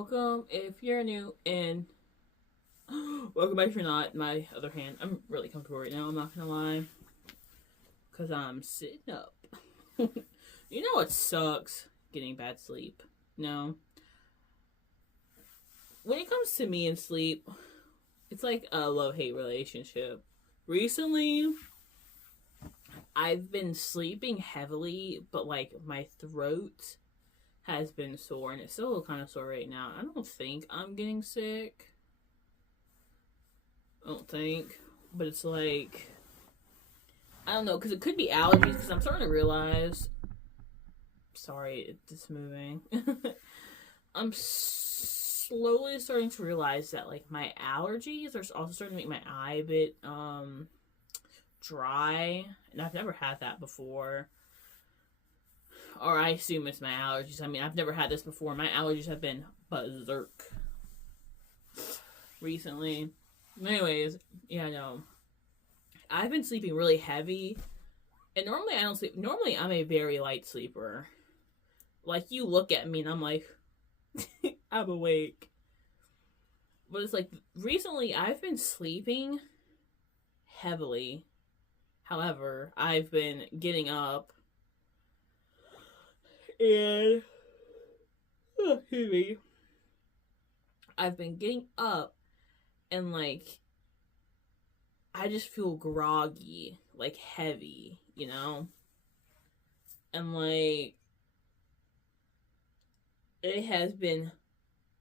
Welcome if you're new, and welcome back if you're not. My other hand, I'm really comfortable right now, I'm not gonna lie, because I'm sitting up. You know what sucks? Getting bad sleep. No. When it comes to me and sleep, it's like a love hate relationship. Recently, I've been sleeping heavily, but like my throat has been sore, and it's still kind of sore right now. I don't think I'm getting sick. I don't think. But it's like, I don't know, because it could be allergies, because I'm starting to realize. Sorry, it's just moving. I'm slowly starting to realize that, like, my allergies are also starting to make my eye a bit, dry. And I've never had that before. Or I assume it's my allergies. I mean, I've never had this before. My allergies have been berserk recently. Anyways, yeah, no. I've been sleeping really heavy. And normally I don't sleep. Normally I'm a very light sleeper. Like, you look at me and I'm like, I'm awake. But it's like, recently I've been sleeping heavily. However, I've been getting up. And, excuse me. I've been getting up and, like, I just feel groggy, like heavy, you know? And, like, it has been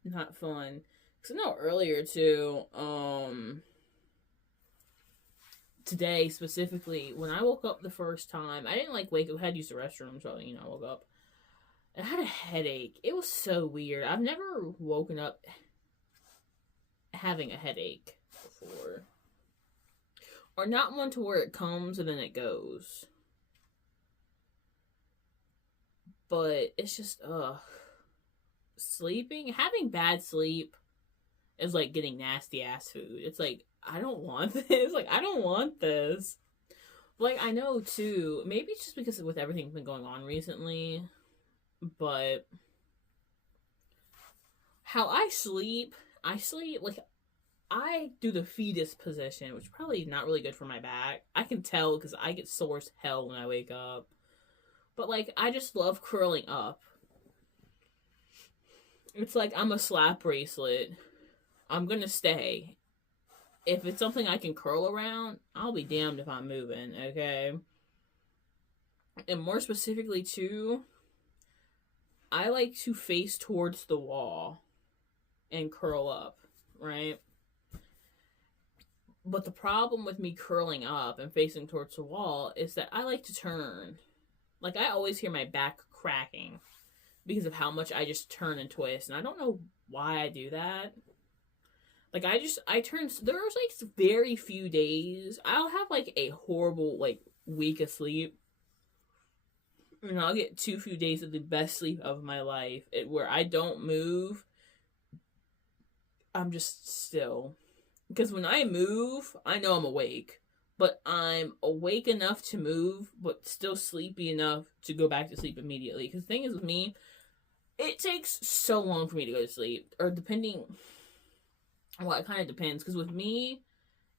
not fun. Because I know earlier, too, today specifically, when I woke up the first time, I didn't, like, wake up. I had to use the restroom, so, I woke up. I had a headache. It was so weird. I've never woken up having a headache before. Or not one to where it comes and then it goes. But it's just, having bad sleep is like getting nasty ass food. It's like, I don't want this. Like, I don't want this. Like, I know too, maybe it's just because with everything that's been going on recently, but how I sleep like, I do the fetus position, which is probably not really good for my back. I can tell because I get sore as hell when I wake up. But, like, I just love curling up. It's like I'm a slap bracelet. I'm gonna stay. If it's something I can curl around, I'll be damned if I'm moving, okay? And more specifically, too, I like to face towards the wall and curl up, right? But the problem with me curling up and facing towards the wall is that I like to turn. Like, I always hear my back cracking because of how much I just turn and twist. And I don't know why I do that. Like, I turn, there's, like, very few days. I'll have, like, a horrible, like, week of sleep. And I'll get too few days of the best sleep of my life where I don't move. I'm just still. Because when I move, I know I'm awake. But I'm awake enough to move, but still sleepy enough to go back to sleep immediately. Because the thing is with me, it takes so long for me to go to sleep. Or depending, well, it kind of depends. Because with me,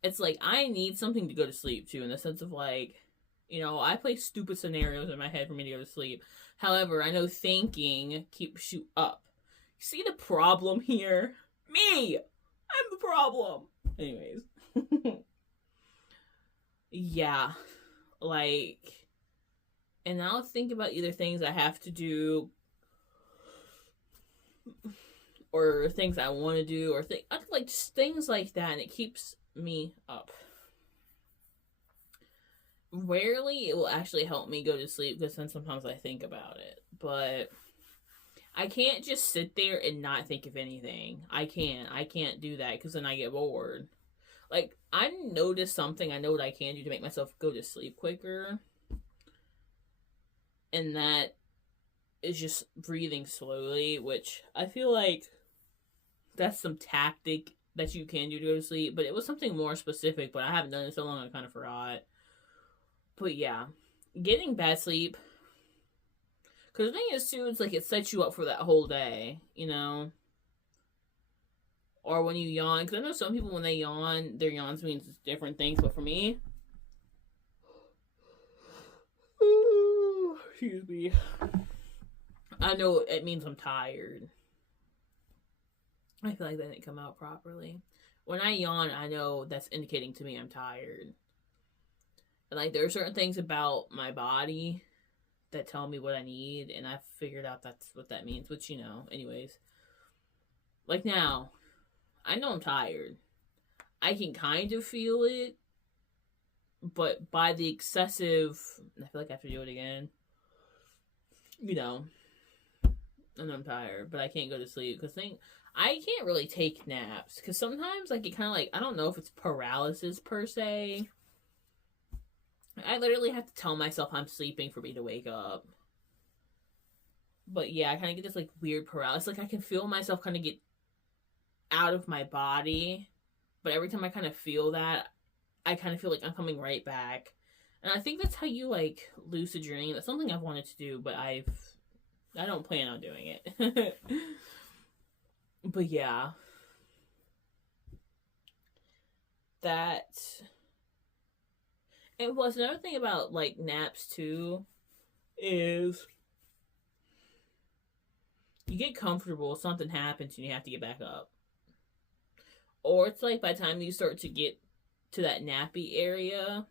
it's like I need something to go to sleep to, in the sense of, like, I play stupid scenarios in my head for me to go to sleep. However, I know thinking keeps you up. See the problem here? Me! I'm the problem! Anyways. Yeah. Like, and I'll think about either things I have to do or things I want to do, or like just things like that, and it keeps me up. Rarely it will actually help me go to sleep, because then sometimes I think about it. But I can't just sit there and not think of anything. I can't do that, because then I get bored. Like, I noticed something I know what I can do to make myself go to sleep quicker. And that is just breathing slowly, which I feel like that's some tactic that you can do to go to sleep. But it was something more specific, but I haven't done it so long I kind of forgot. But yeah, getting bad sleep. Because the thing is, too, it's like it sets you up for that whole day, or when you yawn. Because I know some people, when they yawn, their yawns means different things. But for me, excuse me, I know it means I'm tired. I feel like that didn't come out properly. When I yawn, I know that's indicating to me I'm tired. And like, there are certain things about my body that tell me what I need, and I've figured out that's what that means, which, anyways. Like now, I know I'm tired. I can kind of feel it, but by the excessive, I feel like I have to do it again. I know I'm tired, but I can't go to sleep because I can't really take naps because sometimes like it kind of like, I don't know if it's paralysis per se. I literally have to tell myself I'm sleeping for me to wake up. But yeah, I kind of get this like weird paralysis. Like I can feel myself kind of get out of my body, but every time I kind of feel that, I kind of feel like I'm coming right back. And I think that's how you like lucid dream. That's something I've wanted to do, but I don't plan on doing it. But yeah, that. And plus, another thing about like naps too is you get comfortable, something happens, and you have to get back up. Or it's like by the time you start to get to that nappy area,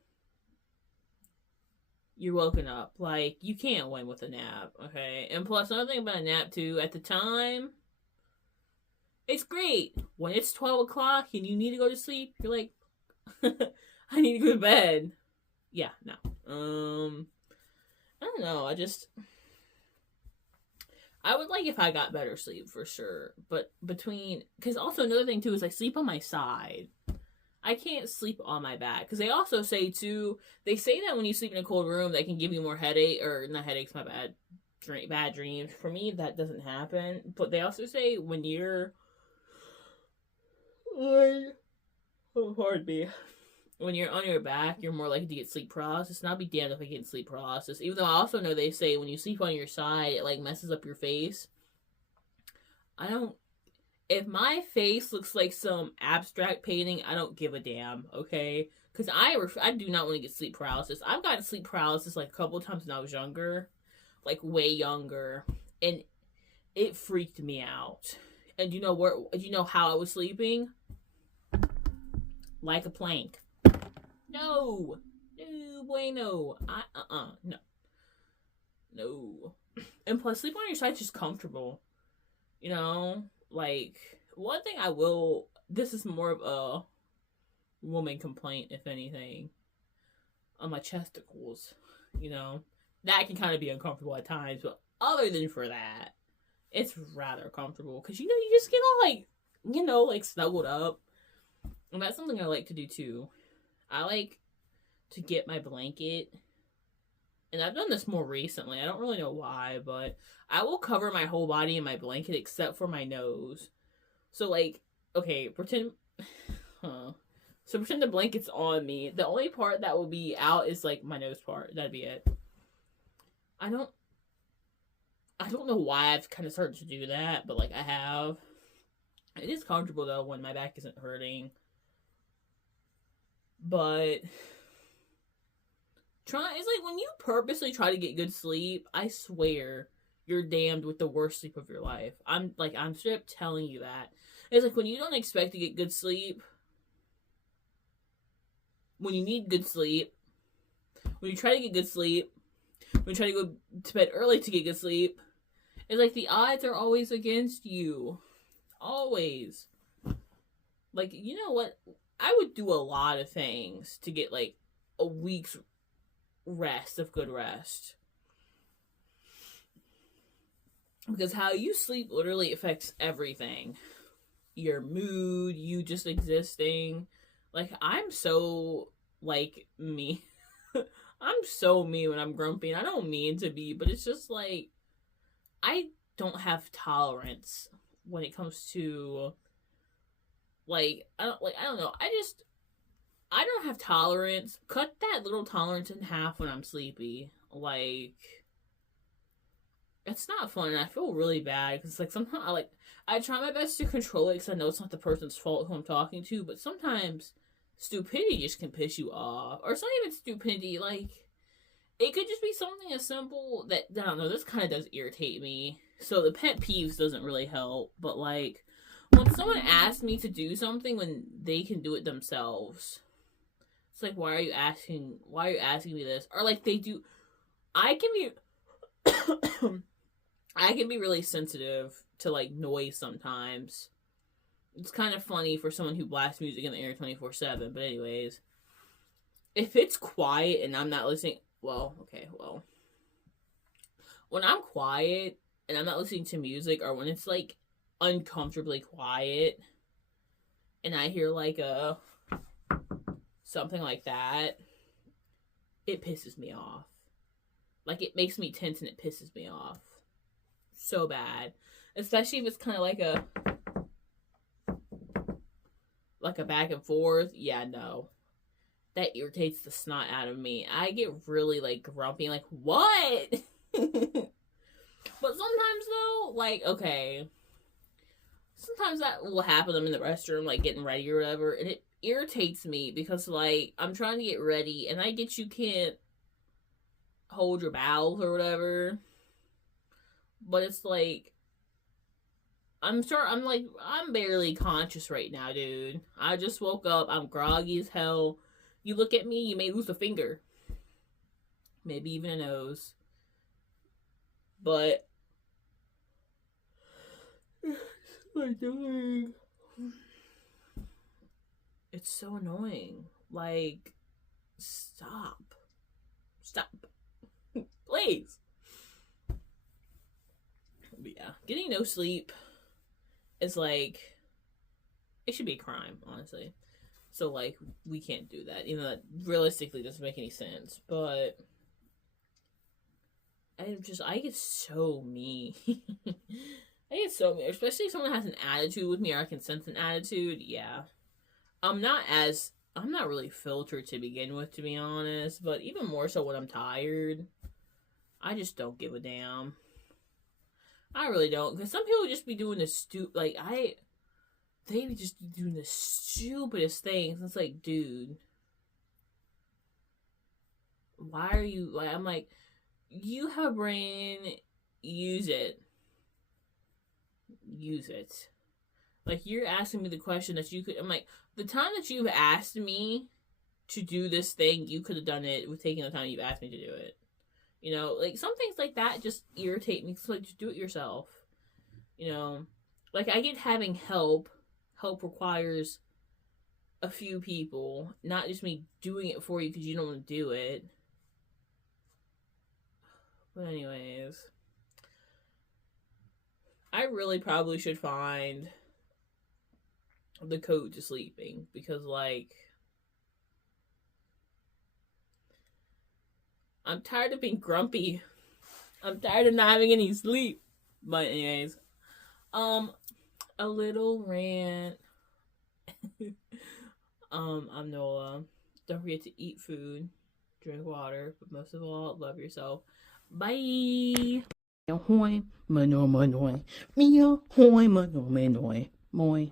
you're woken up. Like, you can't win with a nap, okay? And plus, another thing about a nap too, at the time, it's great. When it's 12 o'clock and you need to go to sleep, you're like, I need to go to bed. Yeah, no. I don't know. I would like if I got better sleep for sure. But because also another thing too is I sleep on my side. I can't sleep on my back. Because they also say too, they say that when you sleep in a cold room, they can give you more headache, or not headaches, my bad, bad dreams. For me, that doesn't happen. But they also say when you're, pardon me. When you're on your back, you're more likely to get sleep paralysis. And I'll be damned if I get sleep paralysis. Even though I also know they say when you sleep on your side, it like messes up your face. If my face looks like some abstract painting, I don't give a damn, okay? Because I do not want to get sleep paralysis. I've gotten sleep paralysis like a couple of times when I was younger. Like way younger. And it freaked me out. And you know how I was sleeping? Like a plank. No bueno. No. And plus, sleep on your side is just comfortable. Like, one thing this is more of a woman complaint, if anything, on my chesticles, that can kind of be uncomfortable at times, but other than for that, it's rather comfortable, because, you just get all, like, snuggled up, and that's something I like to do, too. I like to get my blanket, and I've done this more recently. I don't really know why, but I will cover my whole body in my blanket except for my nose. So, like, okay, pretend the blanket's on me. The only part that will be out is, like, my nose part. That'd be it. I don't know why I've kind of started to do that, but, like, I have. It is comfortable, though, when my back isn't hurting. But it's like when you purposely try to get good sleep, I swear you're damned with the worst sleep of your life. I'm straight up telling you that. It's like when you don't expect to get good sleep, when you need good sleep, when you try to get good sleep, when you try to go to bed early to get good sleep, it's like the odds are always against you. Always. Like, you know what? I would do a lot of things to get, like, a week's rest of good rest. Because how you sleep literally affects everything. Your mood, you just existing. Like, I'm so, like, me. I'm so me when I'm grumpy. And I don't mean to be, but it's just, like, I don't have tolerance when it comes to... I don't know. I don't have tolerance. Cut that little tolerance in half when I'm sleepy. Like, it's not fun, and I feel really bad because like sometimes I try my best to control it because I know it's not the person's fault who I'm talking to, but sometimes stupidity just can piss you off, or it's not even stupidity. Like it could just be something as simple that I don't know. This kind of does irritate me. So the pet peeves doesn't really help, but like when someone asks me to do something when they can do it themselves, it's like why are you asking? Why are you asking me this? Or like they do. I can be I can be really sensitive to like noise sometimes. It's kind of funny for someone who blasts music in the air 24/7. But anyways, if it's quiet and I'm not listening, well, when I'm quiet and I'm not listening to music, or when it's like uncomfortably quiet, and I hear like a something like that, it pisses me off. Like it makes me tense and it pisses me off so bad, especially if it's kind of like a back and forth. Yeah, no, that irritates the snot out of me. I get really like grumpy, like what? But sometimes though, like okay, sometimes that will happen. I'm in the restroom, like getting ready or whatever, and it irritates me because like I'm trying to get ready, and I get you can't hold your bowels or whatever. But it's like I'm barely conscious right now, dude. I just woke up. I'm groggy as hell. You look at me, you may lose a finger. Maybe even a nose. But it's so annoying. Like, stop. Please. But yeah, getting no sleep is like, it should be a crime, honestly. So like, we can't do that. Even though that realistically doesn't make any sense. But I get so mean. I get so mean, especially if someone has an attitude with me, or I can sense an attitude. Yeah, I'm not really filtered to begin with, to be honest. But even more so when I'm tired, I just don't give a damn. I really don't, because some people just be doing they be just doing the stupidest things. It's like, dude, why are you like? I'm like, you have a brain, use it. Like, you're asking me the question that you could. I'm like, the time that you've asked me to do this thing, you could have done it with taking the time you've asked me to do it. You know, like some things like that just irritate me. So like, just do it yourself. You know, like I get having help. Help requires a few people, not just me doing it for you because you don't want to do it. But anyways, I really probably should find the code to sleeping, because like I'm tired of being grumpy. I'm tired of not having any sleep. But anyways, a little rant. I'm Nola. Don't forget to eat food, drink water, but most of all, love yourself. Bye. Hoy, mano, manoy. Mia, hoy, mano, manoy. Moy.